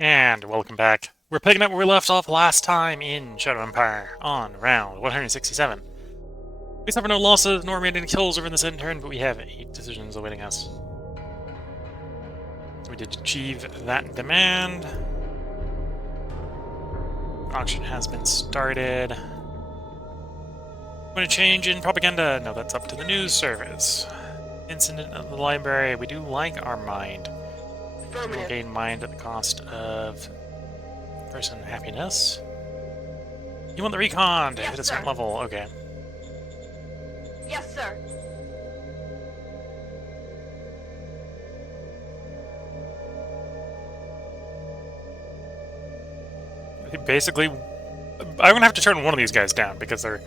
And welcome back. We're picking up where we left off last time in Shadow Empire on round 167. We suffer no losses nor made any kills over this end turn, but we have 8 decisions awaiting us. We did achieve that demand. Auction has been started. Want to change in propaganda? No, that's up to the news service. Incident at the library. We do like our mind. We'll gain mind at the cost of person happiness. You want the recon to hit a certain level? Okay. Yes, sir. Basically, I'm gonna have to turn one of these guys down because they're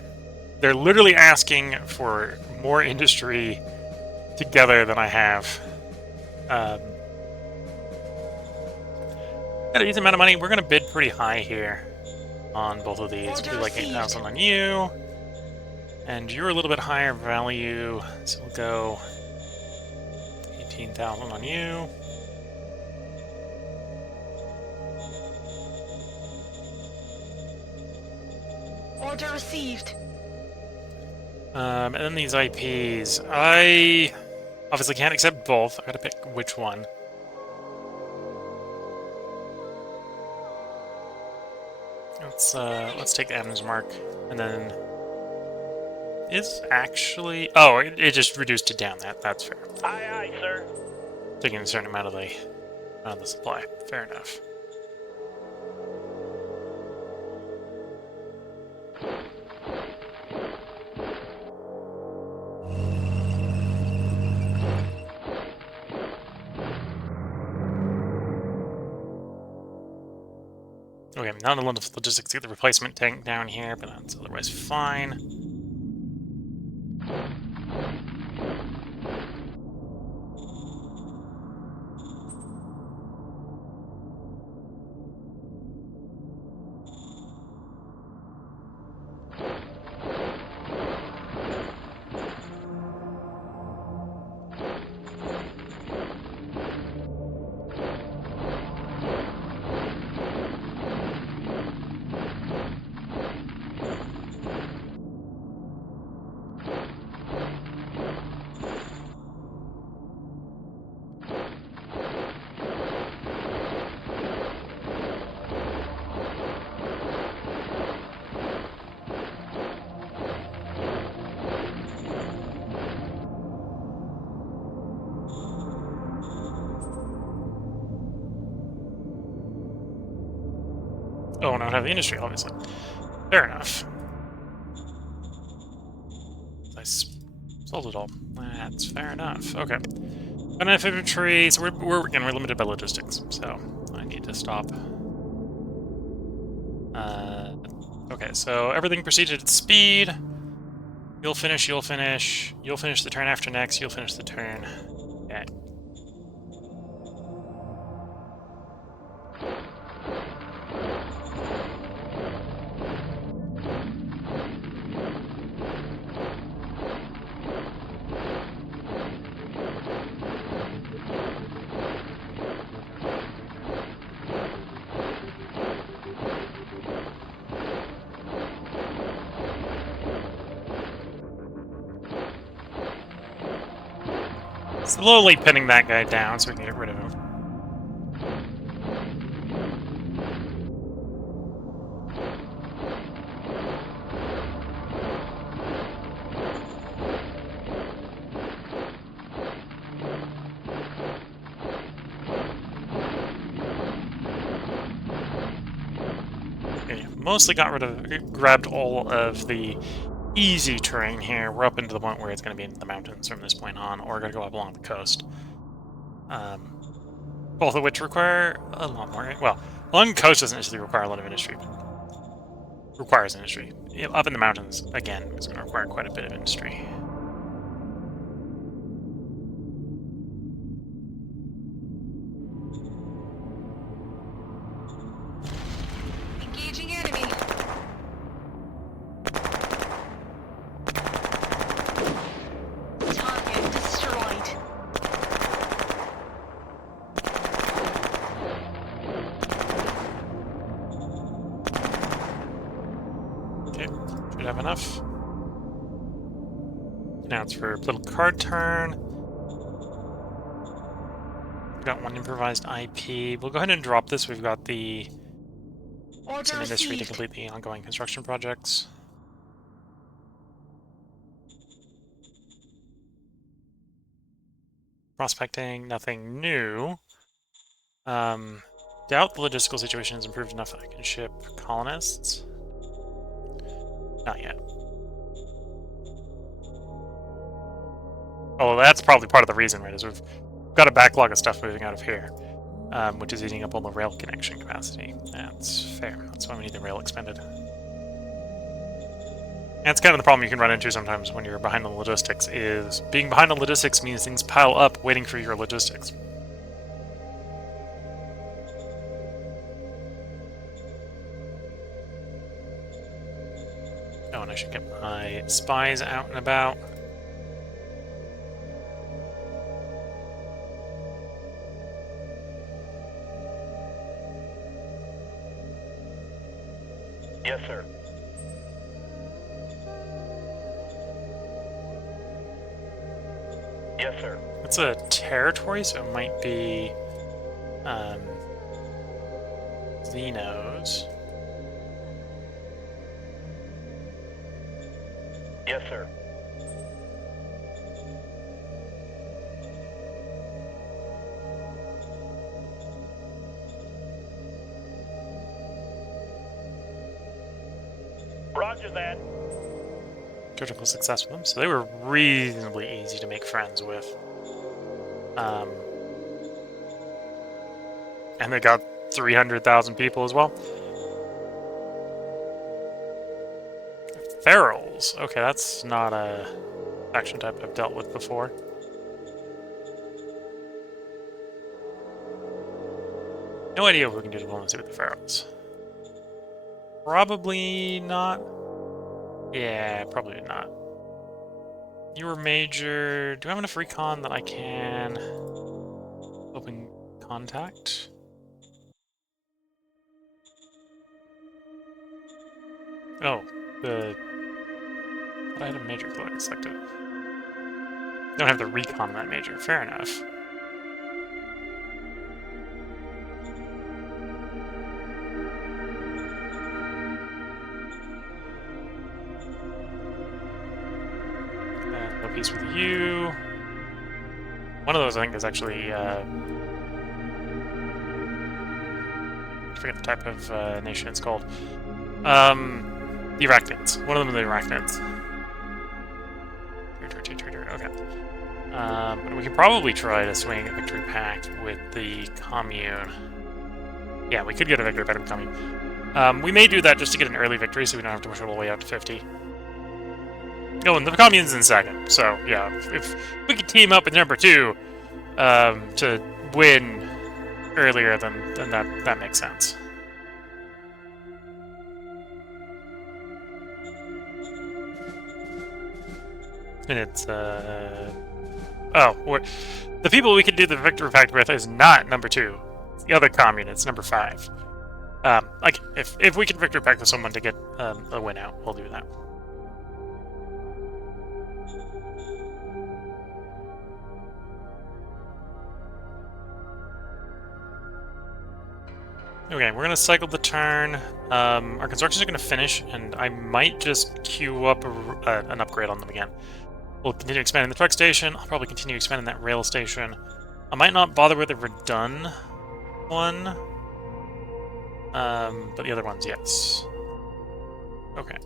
literally asking for more industry together than I have. Got a decent amount of money. We're gonna bid pretty high here on both of these. Do like 8,000 on you, and you're a little bit higher value, so we'll go 18,000 on you. Order received. And then these IPs. I obviously can't accept both. I gotta pick which one. Let's take Adam's mark, and then is actually it just reduced it down. That's fair. Aye, aye, sir. Taking a certain amount of the supply. Fair enough. Okay, now the logistics get the replacement tank down here, but that's otherwise fine. Oh, no, I have the industry, obviously. Fair enough. I sold it all. That's fair enough. Okay. Enough infantry. So we're limited by logistics. So I need to stop. Okay, so everything proceeded at speed. You'll finish. You'll finish. You'll finish the turn after next. You'll finish the turn. Okay. Slowly pinning that guy down so we can get rid of him. Okay, mostly grabbed all of the easy terrain here. We're up into the point where it's going to be in the mountains from this point on, or we're going to go up along the coast. Both of which require a lot more. Well, along the coast doesn't necessarily require a lot of industry, but requires industry. Up in the mountains, again, it's going to require quite a bit of industry. Engaging enemy. Target destroyed. have enough. Now it's for a little card turn. We've got one improvised IP. We'll go ahead and drop this. We've got some industry to complete the ongoing construction projects. Prospecting, nothing new. Doubt the logistical situation has improved enough that I can ship colonists. Not yet. Oh, that's probably part of the reason, right? Is we've got a backlog of stuff moving out of here, which is eating up all the rail connection capacity. That's fair. That's why we need the rail expanded. And it's kind of the problem you can run into sometimes when you're behind on logistics, is being behind on logistics means things pile up waiting for your logistics. Oh, and I should get my spies out and about. Yes, sir. Yes, sir. It's a territory, so it might be Xenos. Yes, sir. Roger that. Critical success with them, so they were reasonably easy to make friends with. And they got 300,000 people as well. Ferals. Okay, that's not a faction type I've dealt with before. No idea what we can do diplomacy with the Ferals. Probably not. Yeah, probably not. You were major. Do I have enough recon that I can open contact? Oh, I had a major flag selected. Don't have the recon on that major. Fair enough. No peace with you. One of those, I think, is actually I forget the type of nation it's called. The Arachnids. One of them is the Arachnids. Traitor. Okay. And we can probably try to swing a victory pact with the commune. Yeah, we could get a victory pact with the commune. We may do that just to get an early victory, so we don't have to push all the way out to 50. Oh, and the commune's in second, so yeah, if we could team up with number 2 to win earlier, then that makes sense. And it's oh, the people we can do the victory pact with is not number 2. It's the other commune. It's number 5. Like if we can victory pact with someone to get a win out, we'll do that. Okay, we're gonna cycle the turn. Our constructions are gonna finish, and I might just queue up an upgrade on them again. We'll continue expanding the truck station. I'll probably continue expanding that rail station. I might not bother with the Verdun one, but the other ones, yes. Okay.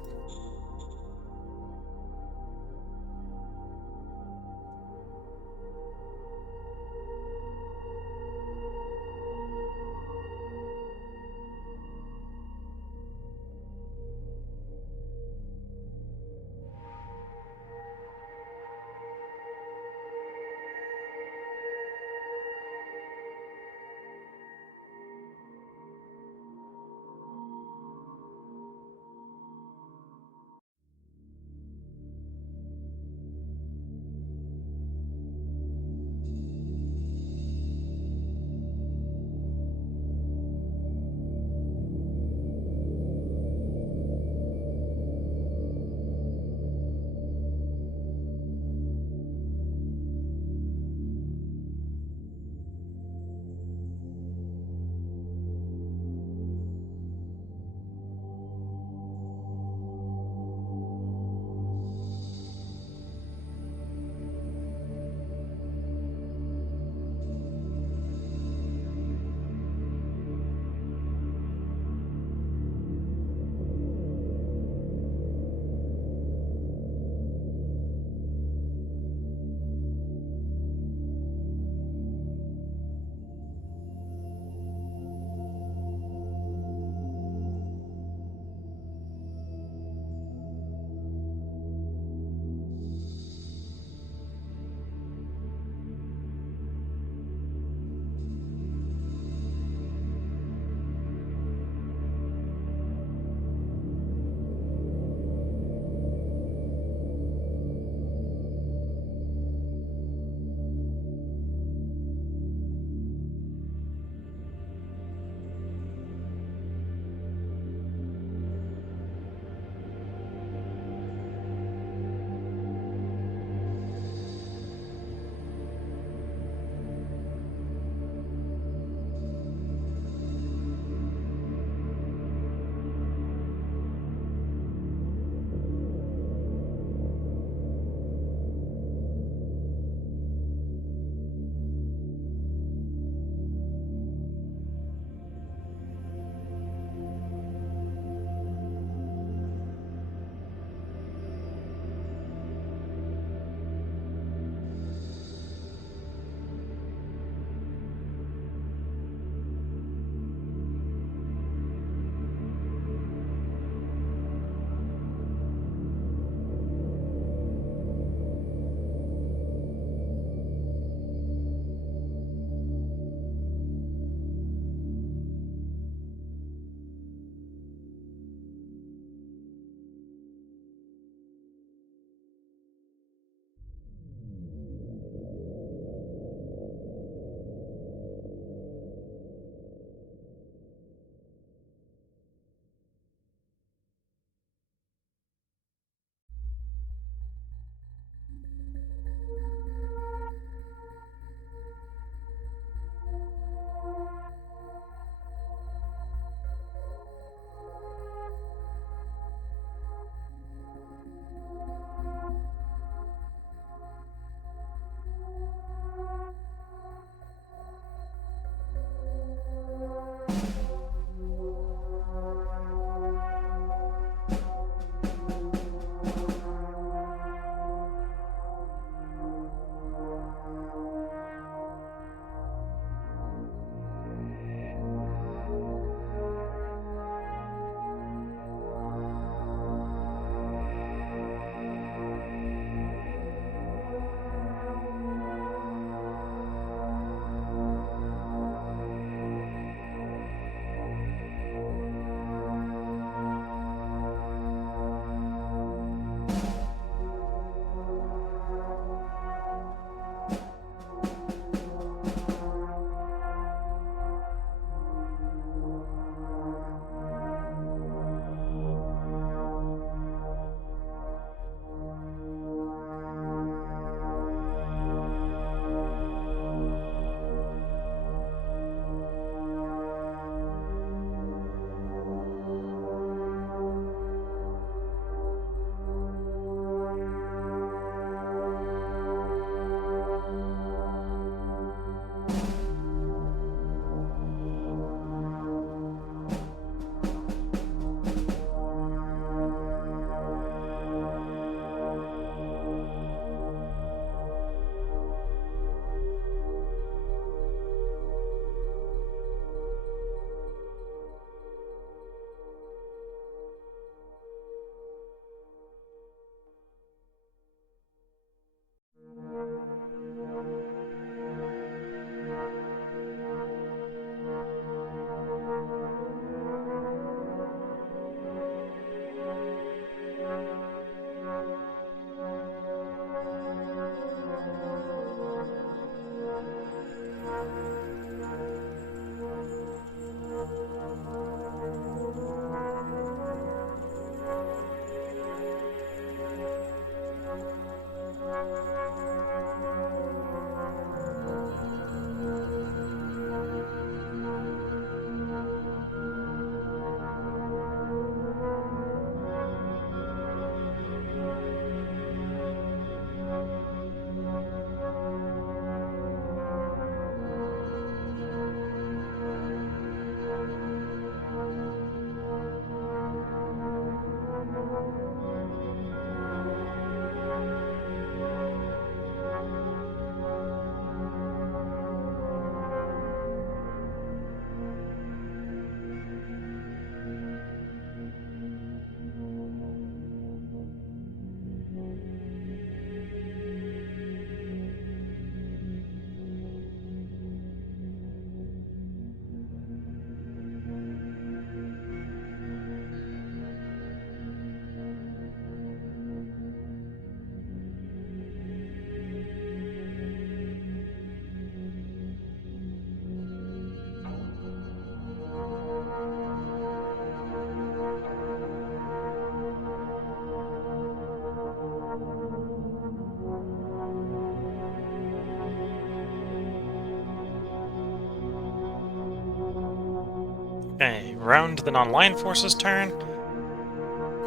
Okay, round the non-line forces turn.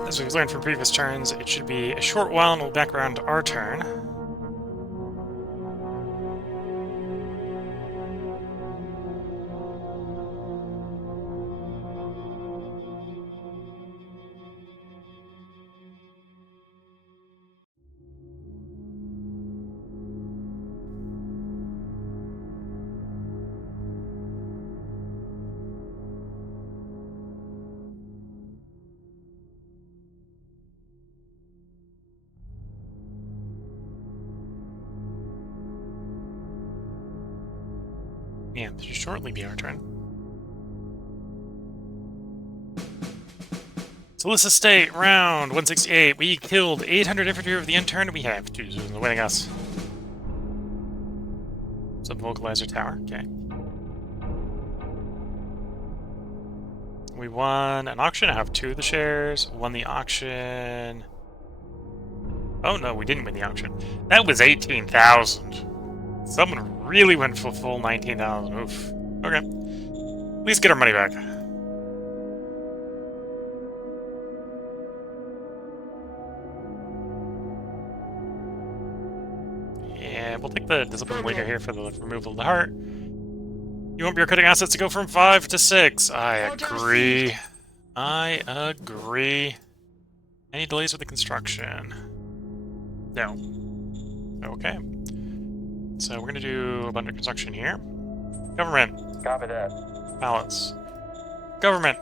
As we've learned from previous turns, it should be a short while and we'll back around to our turn. Yeah, this should shortly be our turn. Solissa State, round 168. We killed 800 infantry of the intern. We have 2 Zuzans winning us. Sub-vocalizer tower, okay. We won an auction. I have 2 of the shares. Won the auction. Oh no, we didn't win the auction. That was 18,000. Someone really went for full 19,000. Oof. Okay. At least get our money back. Yeah, we'll take the discipline leader here for the removal of the heart. You want bureaucratic assets to go from 5 to 6. I agree. I agree. Any delays with the construction? No. Okay. So we're gonna do a bunch of construction here. Government. Copy that. Palace. Government.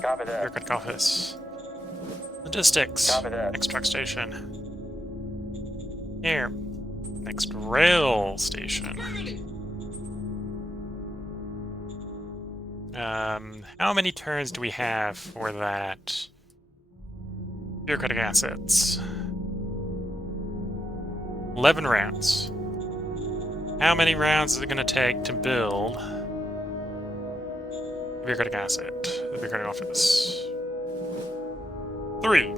Copy that. Bureaucratic office. Logistics. Copy that. Next truck station. Here. Next rail station. How many turns do we have for that? Bureaucratic assets. 11 rounds. How many rounds is it going to take to build the bureaucratic asset? The bureaucratic office. 3.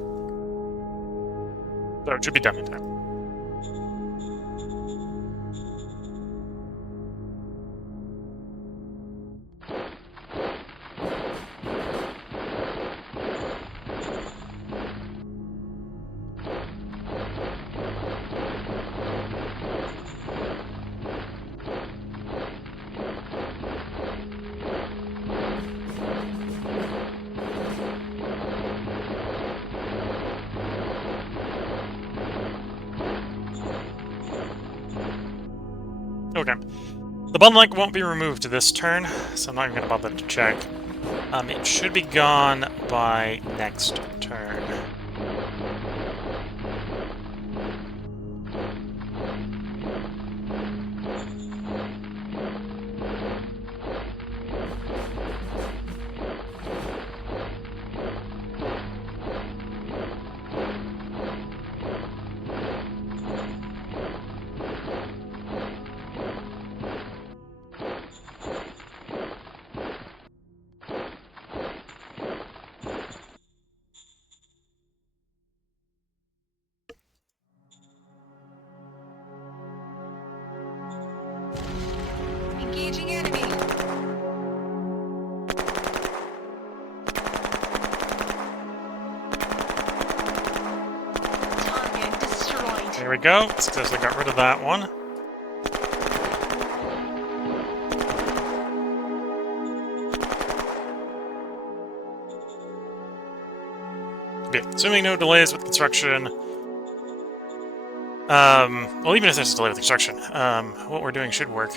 So it should be done in time. Okay. The bottleneck won't be removed this turn, so I'm not even going to bother to check. It should be gone by next turn. Engaging enemy. Target destroyed. There we go. Successfully got rid of that one. Okay, assuming no delays with construction. Well, even if there's a delay with construction, what we're doing should work.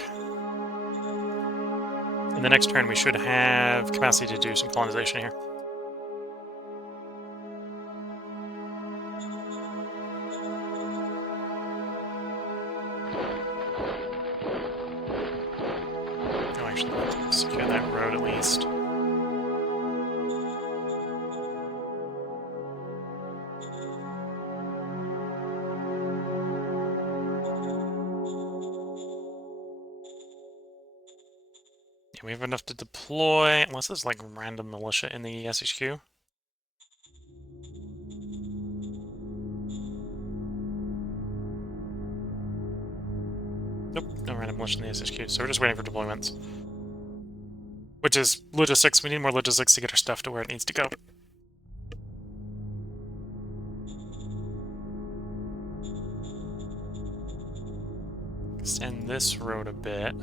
In the next turn, we should have capacity to do some colonization here. Oh, actually, let's secure that road at least. We have enough to deploy, unless there's like random militia in the SHQ. Nope, no random militia in the SHQ, so we're just waiting for deployments. Which is logistics. We need more logistics to get our stuff to where it needs to go. Extend this road a bit.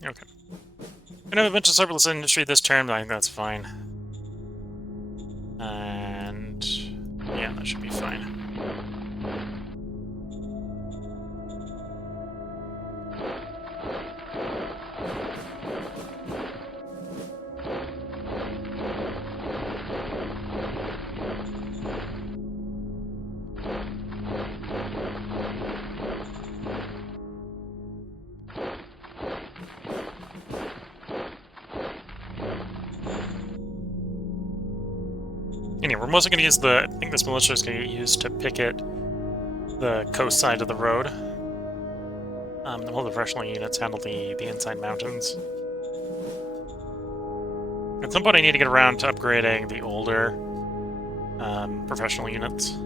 Okay. We're gonna have a bunch of surplus industry this term, but I think that's fine. And yeah, that should be fine. Anyway, we're mostly going to use I think this militia is going to get used to picket the coast side of the road. Then we'll have the professional units handle the inside mountains. At some point I need to get around to upgrading the older professional units,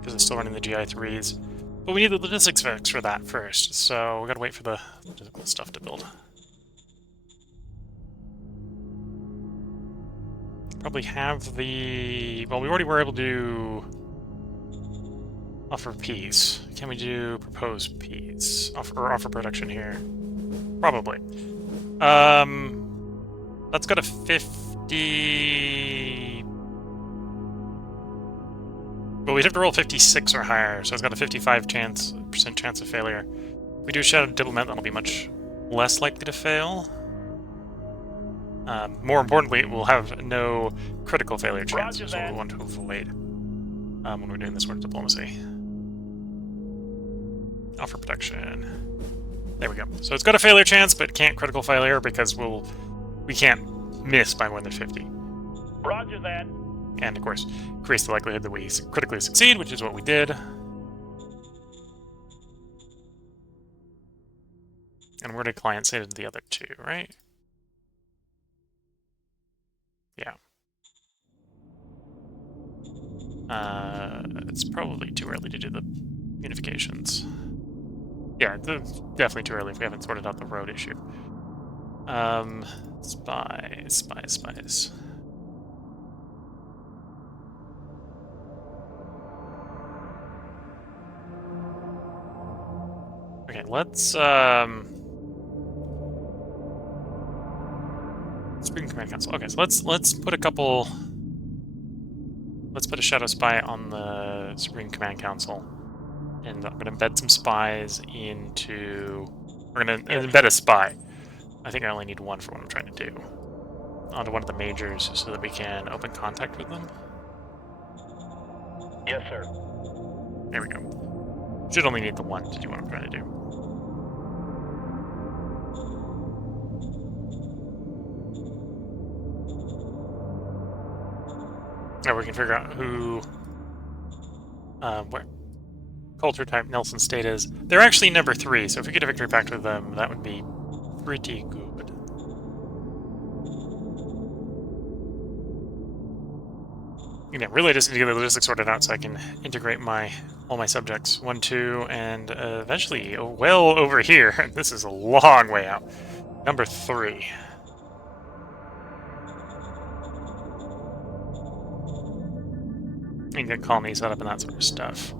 because I'm still running the GI3s. But we need the logistics fix for that first, so we gotta wait for the logistical stuff to build. Probably have the... Well, we already were able to offer peace. Can we do propose peace? Offer production here? Probably. That's got a 50... Well, we'd have to roll 56 or higher, so it's got a 55% chance of failure. If we do Shadow Diplomat, that'll be much less likely to fail. More importantly, it will have no critical failure chance, which we want to avoid when we're doing this work diplomacy. Offer protection. There we go. So it's got a failure chance, but can't critical failure because we can't miss by more than 50. Roger that. And of course, increase the likelihood that we critically succeed, which is what we did. And where did client say to the other two, right? Yeah. It's probably too early to do the unifications. Yeah, it's definitely too early if we haven't sorted out the road issue. Spies. Okay, let's Spring Command Council. Okay, so let's put a couple. Let's put a Shadow Spy on the Supreme Command Council, and I'm going to embed some spies into. We're going to embed a spy. I think I only need one for what I'm trying to do. Onto one of the majors, so that we can open contact with them. Yes, sir. There we go. Should only need the one to do what I'm trying to do. Now we can figure out who, what culture type Nelson State is. They're actually number 3, so if we get a victory pact with them, that would be pretty good. You know, really just need to get the logistics sorted out so I can integrate all my subjects. 1, 2, and eventually, well over here. This is a long way out. Number 3. And get colonies set up and that sort of stuff.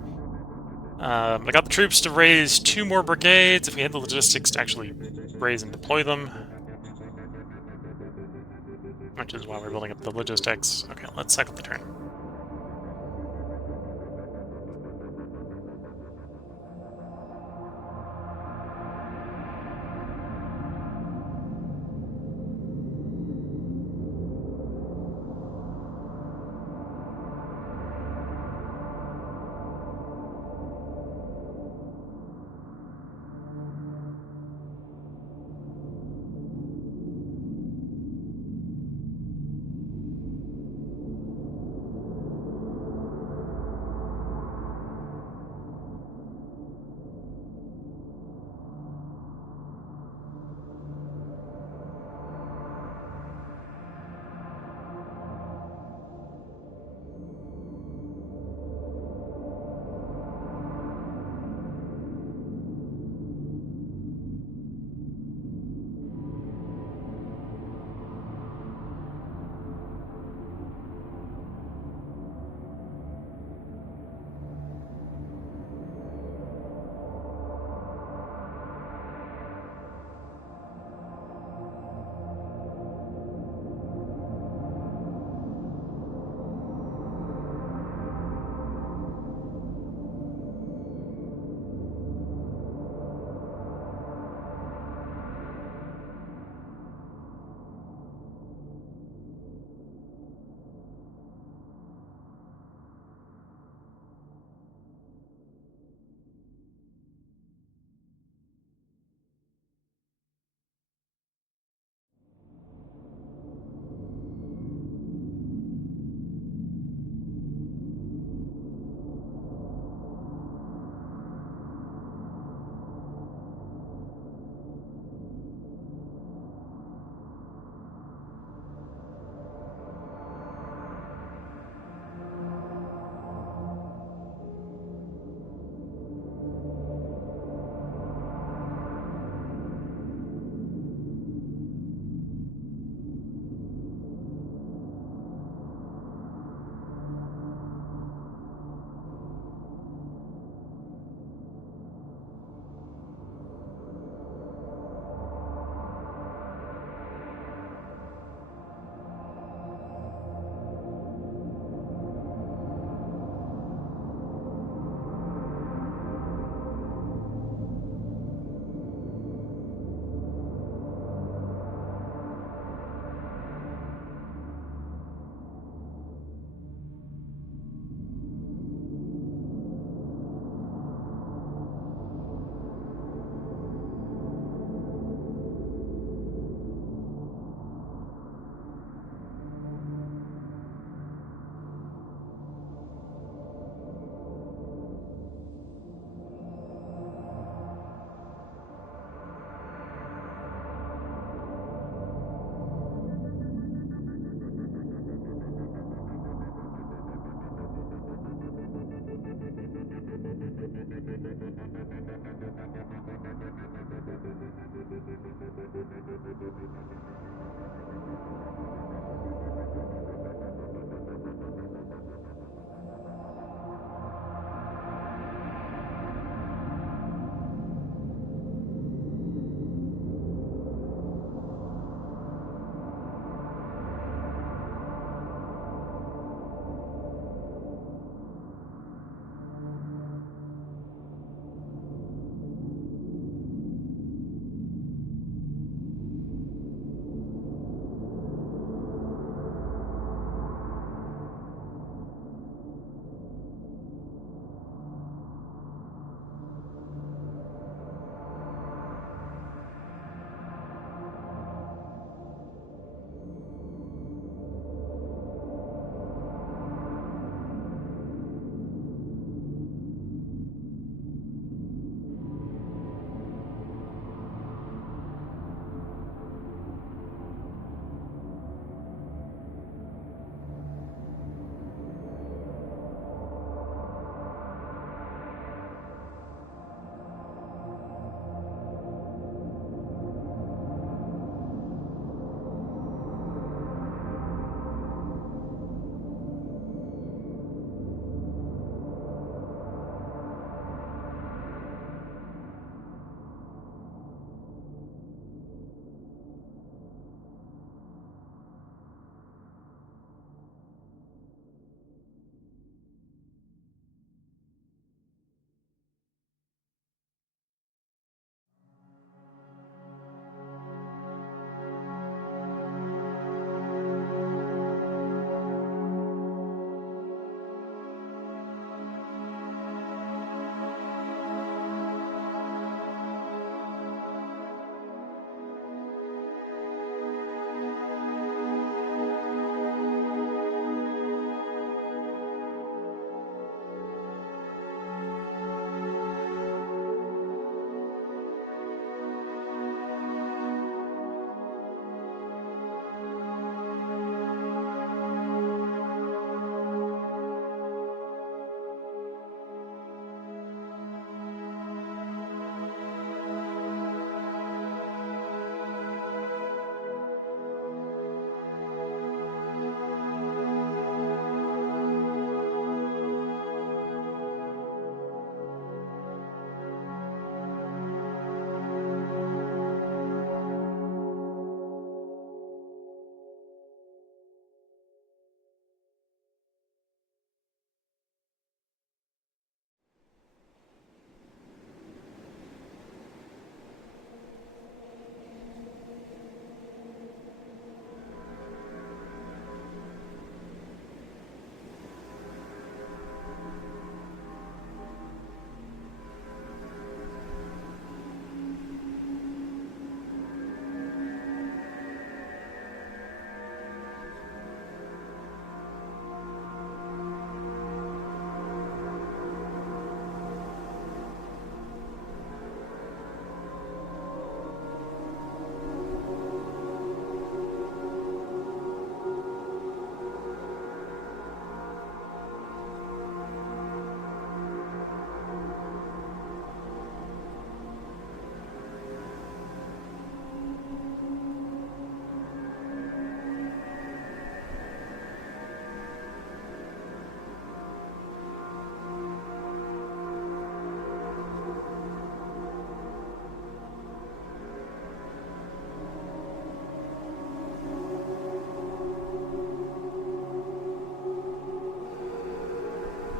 I got the troops to raise 2 more brigades if we had the logistics to actually raise and deploy them. Which is why we're building up the logistics. Okay, let's cycle the turn.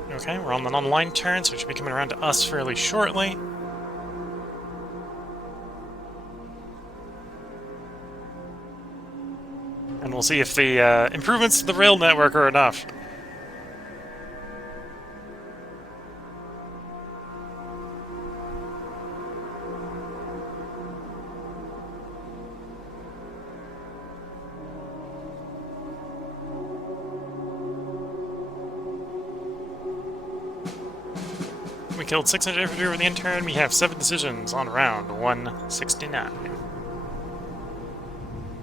Okay, we're on an online turn, so it should be coming around to us fairly shortly. And we'll see if the improvements to the rail network are enough. We killed 600 infantry with the intern. We have 7 decisions on round 169.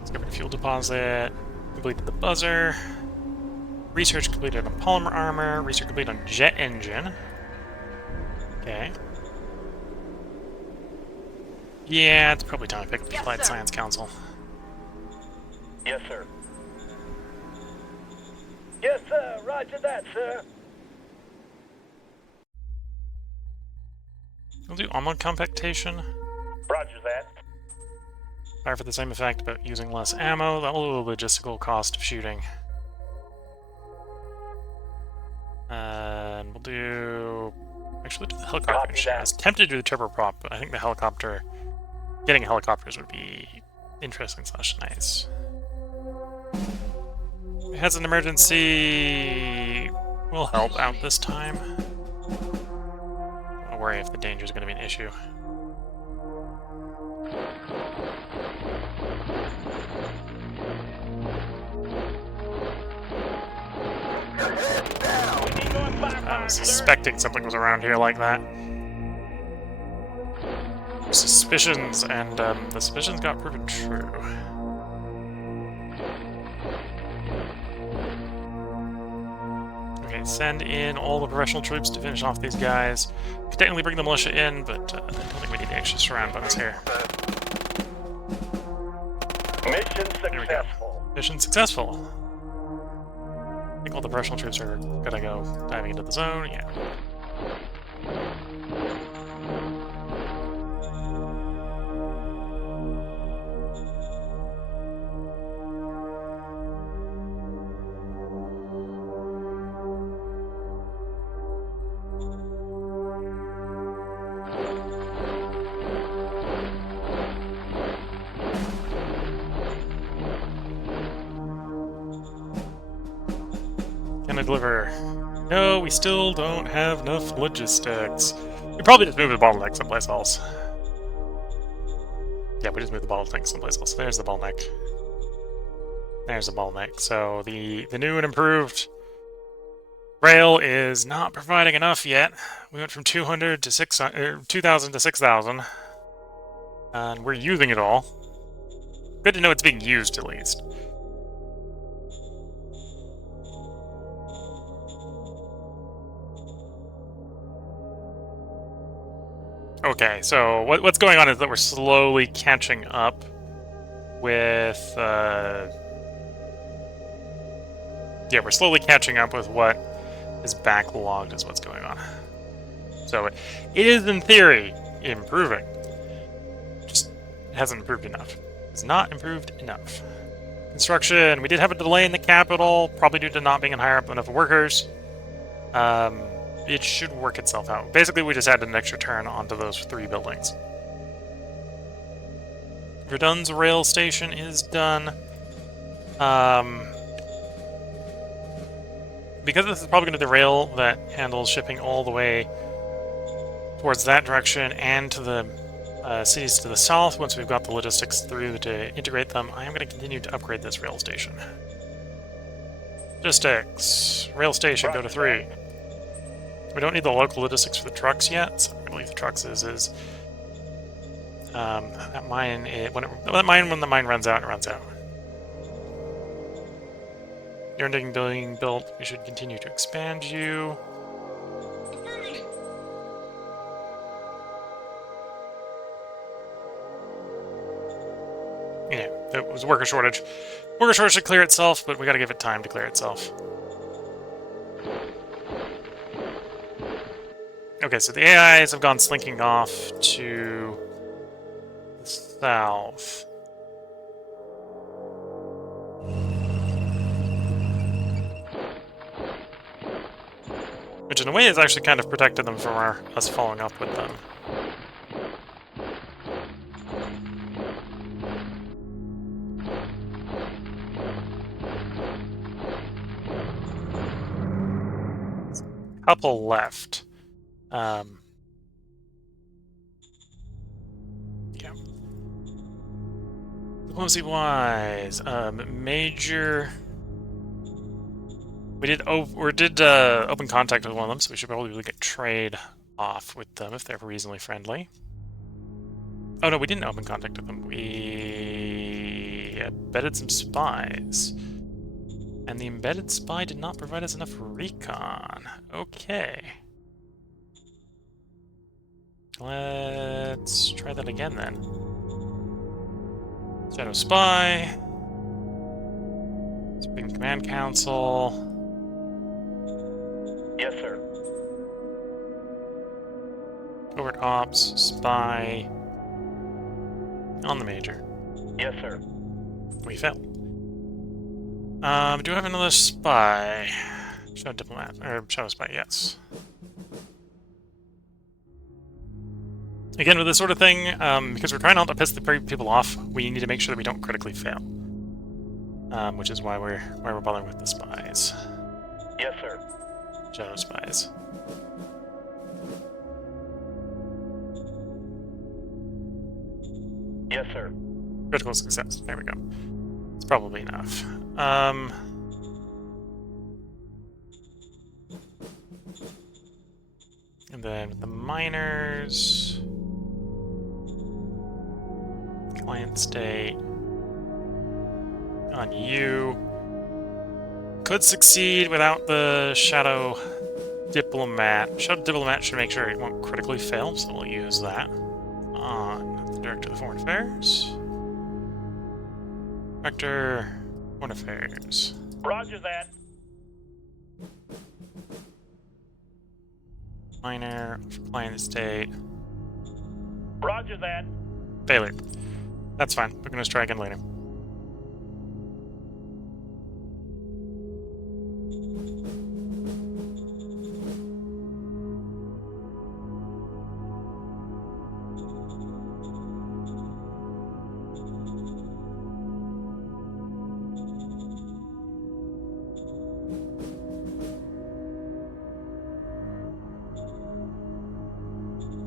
Discovered fuel deposit. Completed the buzzer. Research completed on polymer armor. Research completed on jet engine. Okay. Yeah, it's probably time to pick up the Yes, Applied sir. Science Council. Yes, sir. Yes, sir. Roger that, sir. We'll do ammo compactation. Roger that. Fire for the same effect, but using less ammo. That will lower the logistical cost of shooting. And we'll do... Actually, do the helicopter Copy mission. I that. was tempted to do the turboprop, but I think the helicopter... Getting helicopters would be interesting / nice. It has an emergency... Will help out this time. Don't worry if the danger is going to be an issue. I was suspecting something was around here like that. Suspicions, and the suspicions got proven true. Okay, send in all the professional troops to finish off these guys. Could technically bring the militia in, but I don't think we need the extra surround bonus here. Mission There we go. successful. Mission successful. I think all the professional troops are gonna go diving into the zone. Yeah. Can I deliver? No, we still don't have enough logistics. We probably just moved the bottleneck someplace else. Yeah, we just moved the bottleneck someplace else. There's the bottleneck. There's the bottleneck. So the new and improved rail is not providing enough yet. We went from 200 to 600, 2,000 to 6,000, and we're using it all. Good to know it's being used at least. Okay, so what's going on is that we're slowly catching up with, yeah, we're slowly catching up with what is backlogged is what's going on. So it is, in theory, improving. Just hasn't improved enough. It's not improved enough. Construction, we did have a delay in the capital, probably due to not being hire up enough workers. It should work itself out. Basically, we just added an extra turn onto those 3 buildings. Verdun's rail station is done. Because this is probably going to be the rail that handles shipping all the way towards that direction and to the cities to the south, once we've got the logistics through to integrate them, I am going to continue to upgrade this rail station. Logistics. Rail station, go to 3. We don't need the local logistics for the trucks yet, so I'm going to leave the trucks as is. That mine, when the mine runs out, it runs out. You're being built. We should continue to expand you. Yeah, it was a worker shortage. Worker shortage should clear itself, but we gotta give it time to clear itself. Okay, so the AIs have gone slinking off to the south. Which in a way has actually kind of protected them from us following up with them. Couple left. Yeah. Diplomacy-wise, major... We did open contact with one of them, so we should probably get trade off with them if they're reasonably friendly. Oh no, we didn't open contact with them. We embedded some spies. And the embedded spy did not provide us enough recon. Okay. Let's try that again then. Shadow Spy. Supreme Command Council. Yes, sir. Covert Ops. Spy. On the Major. Yes, sir. We failed. Do I have another spy? Shadow Diplomat. Or Shadow Spy, yes. Again, with this sort of thing, because we're trying not to piss the people off, we need to make sure that we don't critically fail. Which is why we're bothering with the spies. Yes, sir. Shadow Spies. Yes, sir. Critical success. There we go. It's probably enough. And then with the miners, client state on you could succeed without the Shadow Diplomat. Shadow Diplomat should make sure it won't critically fail, so we'll use that on the Director of Foreign Affairs. Director, Foreign Affairs. Roger that. Minor, client state. Roger that. Failure. That's fine. We're gonna try again later.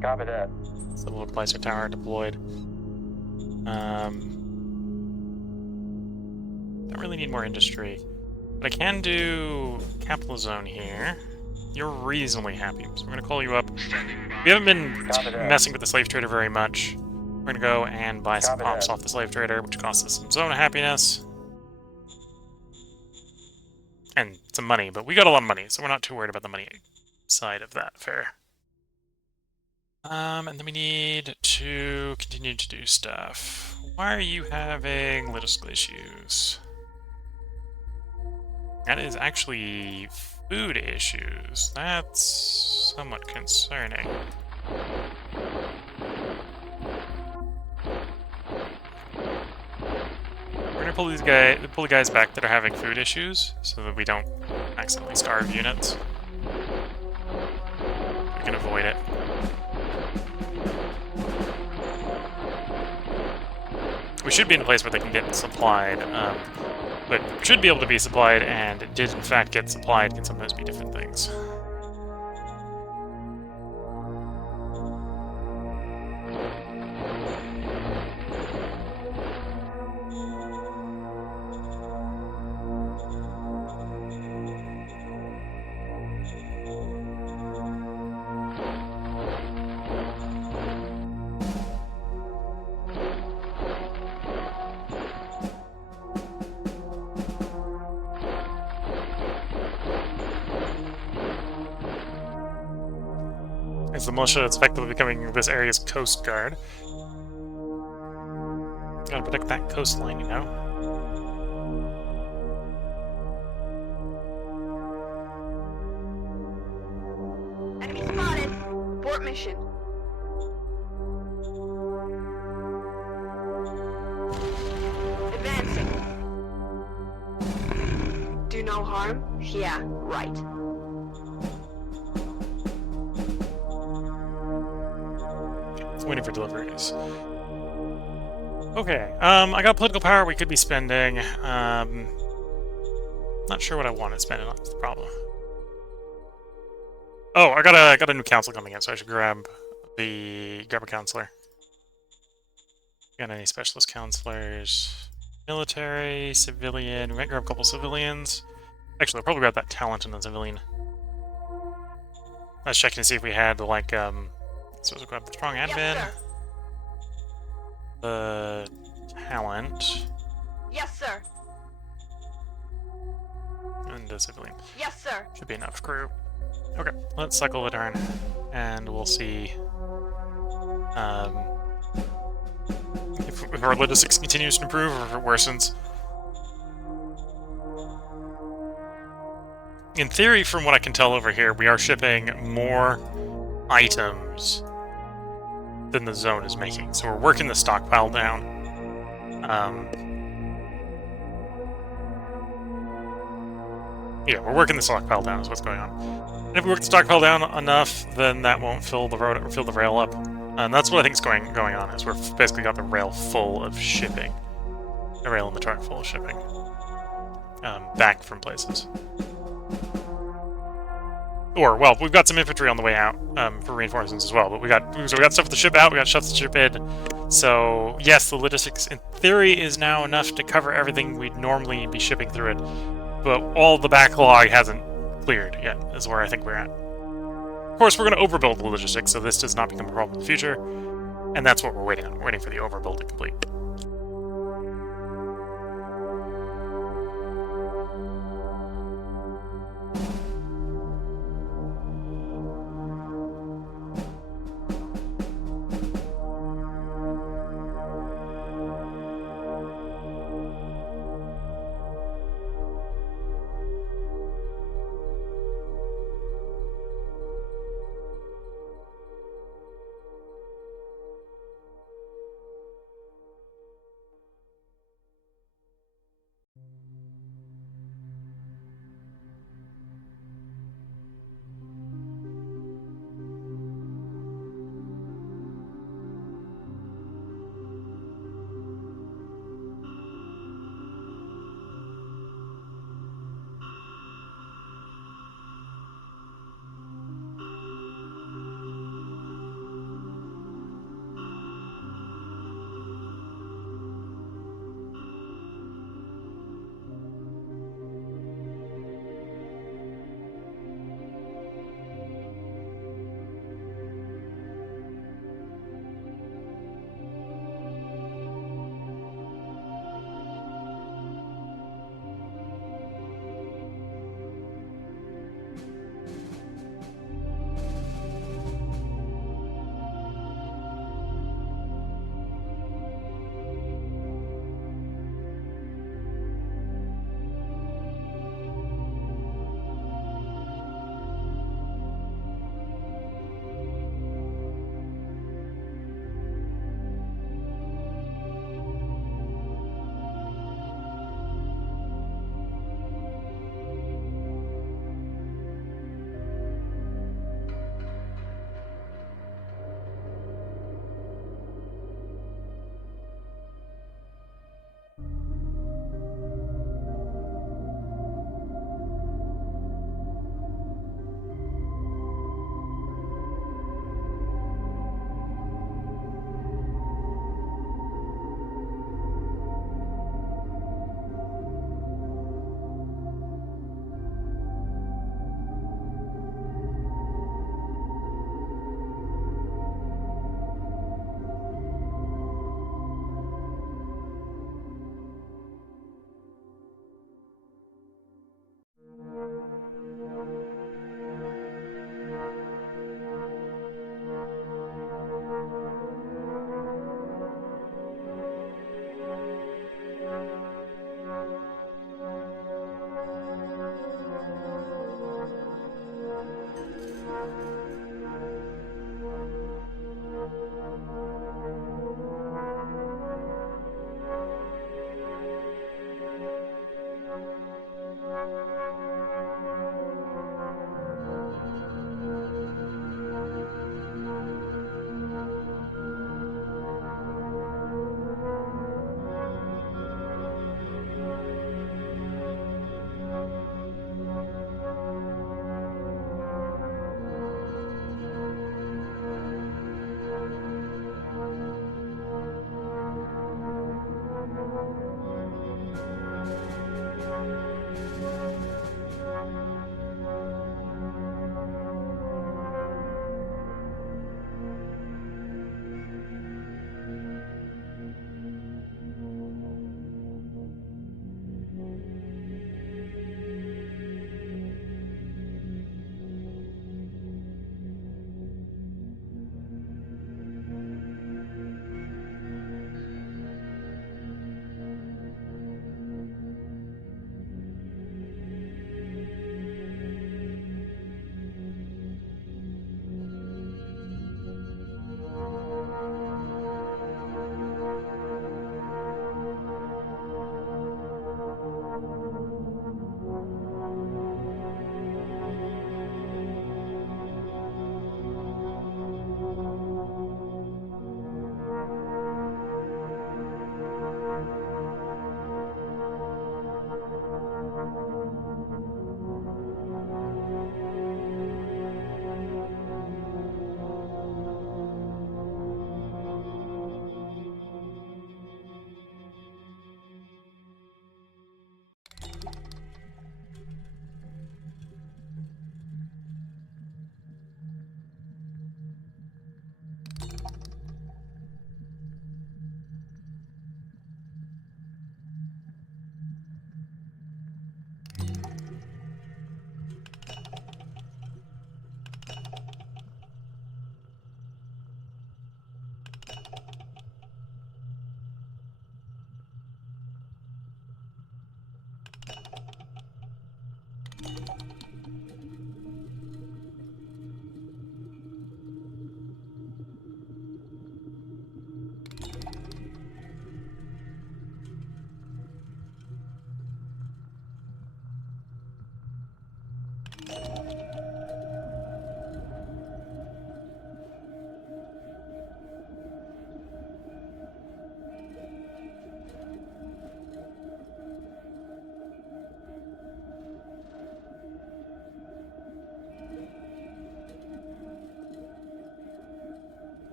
Copy that. So we'll place our tower deployed. Don't really need more industry. But I can do capital zone here. You're reasonably happy, so we're gonna call you up. We haven't been messing with the slave trader very much. We're gonna go and buy some ops off the slave trader, which costs us some zone of happiness. And some money, but we got a lot of money, so we're not too worried about the money side of that affair. And then we need to continue to do stuff. Why are you having logistical issues? That is actually food issues. That's somewhat concerning. We're gonna pull the guys back that are having food issues, so that we don't accidentally starve units. We can avoid it. We should be in a place where they can get supplied, but should be able to be supplied, and did in fact get supplied, can sometimes be different things. As the militia is effectively becoming this area's coast guard. Gotta protect that coastline, you know? Enemy spotted. Abort mission. Advancing. Do no harm? Yeah, right. Waiting for deliveries. Okay, I got political power we could be spending. Not sure what I want to spend it on, that's the problem. Oh, I got a new council coming in, so I should grab a counselor. Got any specialist counselors? Military, civilian. We might grab a couple civilians. Actually, I'll probably grab that talent in the civilian. I was checking to see if we had, like, so we'll grab the strong admin. Yes, sir. The talent. Yes, sir. And the civilian. Yes, sir. Should be enough crew. Okay, let's cycle the turn, and we'll see If our logistics continues to improve or if it worsens. In theory, from what I can tell over here, we are shipping more items than the zone is making. So we're working the stockpile down. Yeah, we're working the stockpile down is what's going on. And if we work the stockpile down enough, then that won't fill the road or fill the rail up. And that's what I think is going on, is we're basically got the rail full of shipping. The rail and the truck full of shipping. Back from places. Or, well, we've got some infantry on the way out for reinforcements as well, but we got stuff to ship out, we got stuff to ship in. So, yes, the logistics, in theory, is now enough to cover everything we'd normally be shipping through it, but all the backlog hasn't cleared yet, is where I think we're at. Of course, we're going to overbuild the logistics, so this does not become a problem in the future, and that's what we're waiting on. We're waiting for the overbuild to complete.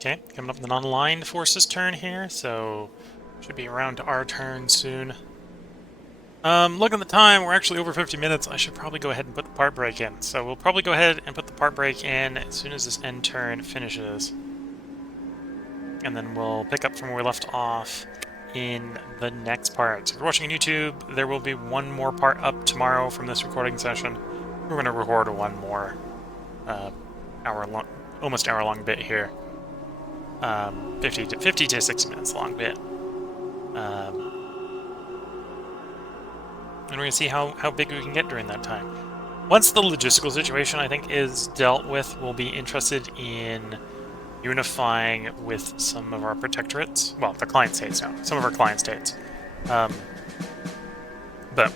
Okay, coming up the non-aligned forces turn here, so should be around to our turn soon. Look at the time, we're actually over 50 minutes. I should probably go ahead and put the part break in. So we'll probably go ahead and put the part break in as soon as this end turn finishes. And then we'll pick up from where we left off in the next part. So if you're watching on YouTube, there will be one more part up tomorrow from this recording session. We're going to record one more almost hour-long bit here. 50 to 60 minutes long bit. And we're going to see how big we can get during that time. Once the logistical situation, I think, is dealt with, we'll be interested in unifying with some of our protectorates. Well, the client states now. Some of our client states. But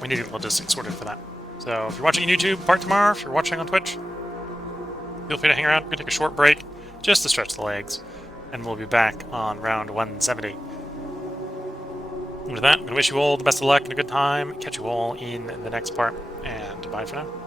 we need the logistics sorted for that. So if you're watching on YouTube, part tomorrow. If you're watching on Twitch, feel free to hang around. We're going to take a short break just to stretch the legs. And we'll be back on round 170. And with that, I'm going to wish you all the best of luck and a good time. Catch you all in the next part. And bye for now.